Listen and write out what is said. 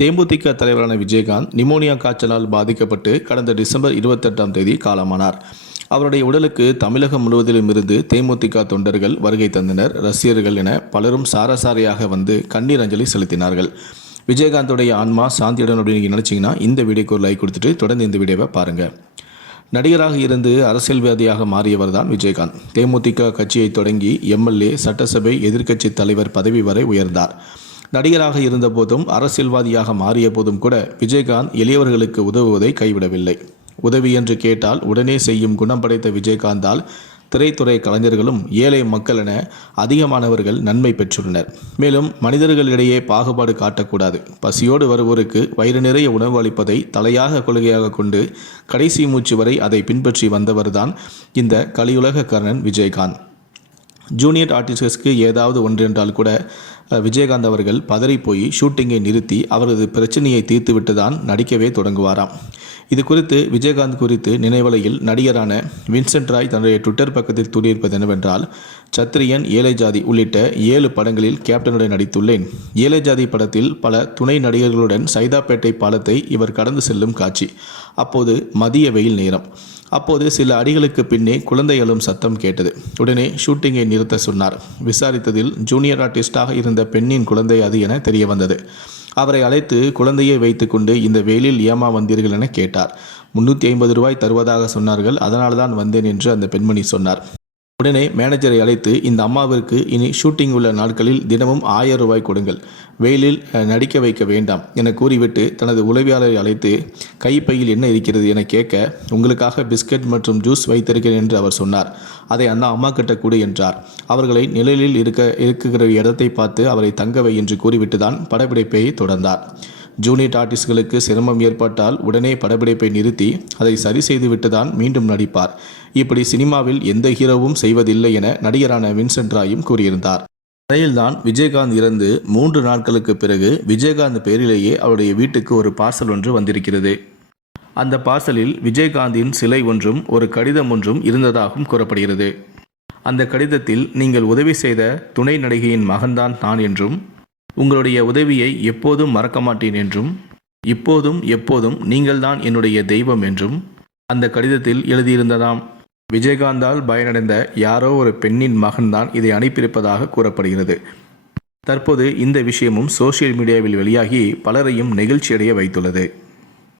தேமுதிக தலைவரான விஜயகாந்த் நிமோனியா காய்ச்சலால் பாதிக்கப்பட்டு கடந்த டிசம்பர் இருபத்தெட்டாம் தேதி காலமானார். அவருடைய உடலுக்கு தமிழகம் முழுவதிலும் இருந்து தேமுதிக தொண்டர்கள் வருகை தந்தனர். ரசிகர்கள் என பலரும் சாரசாரியாக வந்து கண்ணீர் அஞ்சலி செலுத்தினார்கள். விஜயகாந்தோடைய ஆன்மா சாந்தியுடன் அப்படின்னு நீங்கள் நினச்சிங்கன்னா இந்த வீடியோக்கு ஒரு லைக் கொடுத்துட்டு தொடர்ந்து இந்த வீடியோவை பாருங்கள் நடிகராக இருந்து அரசியல்வாதியாக மாறியவர் தான் விஜயகாந்த். தேமுதிக கட்சியை தொடங்கி எம்எல்ஏ சட்டசபை எதிர்க்கட்சி தலைவர் பதவி வரை உயர்ந்தார். நடிகராக இருந்தபோதும் அரசியல்வாதியாக மாறிய போதும் கூட விஜயகாந்த் எளியவர்களுக்கு உதவுவதை கைவிடவில்லை. உதவி என்று கேட்டால் உடனே செய்யும் குணம் படைத்த விஜயகாந்தால் திரைத்துறை கலைஞர்களும் ஏழை மக்கள் என அதிகமானவர்கள் நன்மை பெற்றுள்ளனர். மேலும் மனிதர்களிடையே பாகுபாடு காட்டக்கூடாது. பசியோடு வருவோருக்கு வயிறு நிறைய உணவு அளிப்பதை தலையாக கொள்கையாக கொண்டு கடைசி மூச்சு வரை அதை பின்பற்றி வந்தவர்தான் இந்த கலியுலக கர்ணன் விஜயகாந்த். ஜூனியர் ஆர்டிஸ்ட்ஸ்க்கு ஏதாவது ஒன்றென்றால் கூட விஜயகாந்த் அவர்கள் பதறி போய் ஷூட்டிங்கை நிறுத்தி அவரது பிரச்சனையை தீர்த்துவிட்டு தான் நடிக்கவே தொடங்குவாராம். இது குறித்து விஜயகாந்த் குறித்து நினைவலையில் நடிகரான வின்சென்ட் ராய் தன்னுடைய ட்விட்டர் பக்கத்தில் கூறியிருப்பது என்னவென்றால் சத்திரியன் ஏழை ஜாதி உள்ளிட்ட ஏழு படங்களில் கேப்டனுடன் நடித்துள்ளேன். ஏழை ஜாதி படத்தில் பல துணை நடிகர்களுடன் சைதாப்பேட்டை பாலத்தை இவர் கடந்து செல்லும் காட்சி. அப்போது மதிய வெயில் நேரம். அப்போது சில அடிகளுக்கு பின்னே குழந்தை அழும் சத்தம் கேட்டது. உடனே ஷூட்டிங்கை நிறுத்த சொன்னார். விசாரித்ததில் ஜூனியர் ஆர்டிஸ்டாக இருந்த பெண்ணின் குழந்தை அது என தெரிய வந்தது அவரை அழைத்து குழந்தையை வைத்துக்கொண்டு இந்த வெயிலில் ஏமா வந்தீர்கள் என கேட்டார். முன்னூற்றி ஐம்பது ரூபாய் தருவதாக சொன்னார்கள். அதனால்தான் வந்தேன் என்று அந்த பெண்மணி சொன்னார். உடனே மேனேஜரை அழைத்து இந்த அம்மாவிற்கு இனி ஷூட்டிங் உள்ள நாட்களில் தினமும் ஆயிரம் ரூபாய் கொடுங்கள். வெயிலில் நடிக்க வைக்க வேண்டாம் என கூறிவிட்டு தனது உளவியாளரை அழைத்து கைப்பையில் என்ன இருக்கிறது என கேட்க உங்களுக்காக பிஸ்கட் மற்றும் ஜூஸ் வைத்திருக்கிறேன் என்று அவர் சொன்னார். அதை அந்த அம்மா கிட்ட கூடு என்றார். அவர்களை நிழலில் இருக்க இருக்குகிற இடத்தை பார்த்து அவரை தங்கவை என்று கூறிவிட்டு தான் படப்பிடிப்பை தொடர்ந்தார். ஜூனியர் ஆர்டிஸ்ட்களுக்கு சிரமம் ஏற்பட்டால் உடனே படப்பிடிப்பை நிறுத்தி அதை சரி செய்துவிட்டு தான் மீண்டும் நடிப்பார். இப்படி சினிமாவில் எந்த ஹீரோவும் செய்வதில்லை என நடிகரான வின்சென்ட் ராயும் கூறியிருந்தார். இடையில்தான் விஜயகாந்த் இறந்து மூன்று நாட்களுக்கு பிறகு விஜயகாந்த் பெயரிலேயே அவருடைய வீட்டுக்கு ஒரு பார்சல் ஒன்று வந்திருக்கிறது. அந்த பார்சலில் விஜயகாந்தின் சிலை ஒன்றும் ஒரு கடிதம் ஒன்றும் இருந்ததாகவும் கூறப்படுகிறது. அந்த கடிதத்தில் நீங்கள் உதவி செய்த துணை நடிகையின் மகன்தான் நான் என்றும் உங்களுடைய உதவியை எப்போதும் மறக்க மாட்டேன் என்றும் இப்போதும் எப்போதும் நீங்கள்தான் என்னுடைய தெய்வம் என்றும் அந்த கடிதத்தில் எழுதியிருந்ததாம். விஜயகாந்தால் பயனடைந்த யாரோ ஒரு பெண்ணின் மகன்தான் இதை அனுப்பியிருப்பதாக கூறப்படுகிறது. தற்போது இந்த விஷயமும் சோஷியல் மீடியாவில் வெளியாகி பலரையும் நெகிழ்ச்சியடைய வைத்துள்ளது.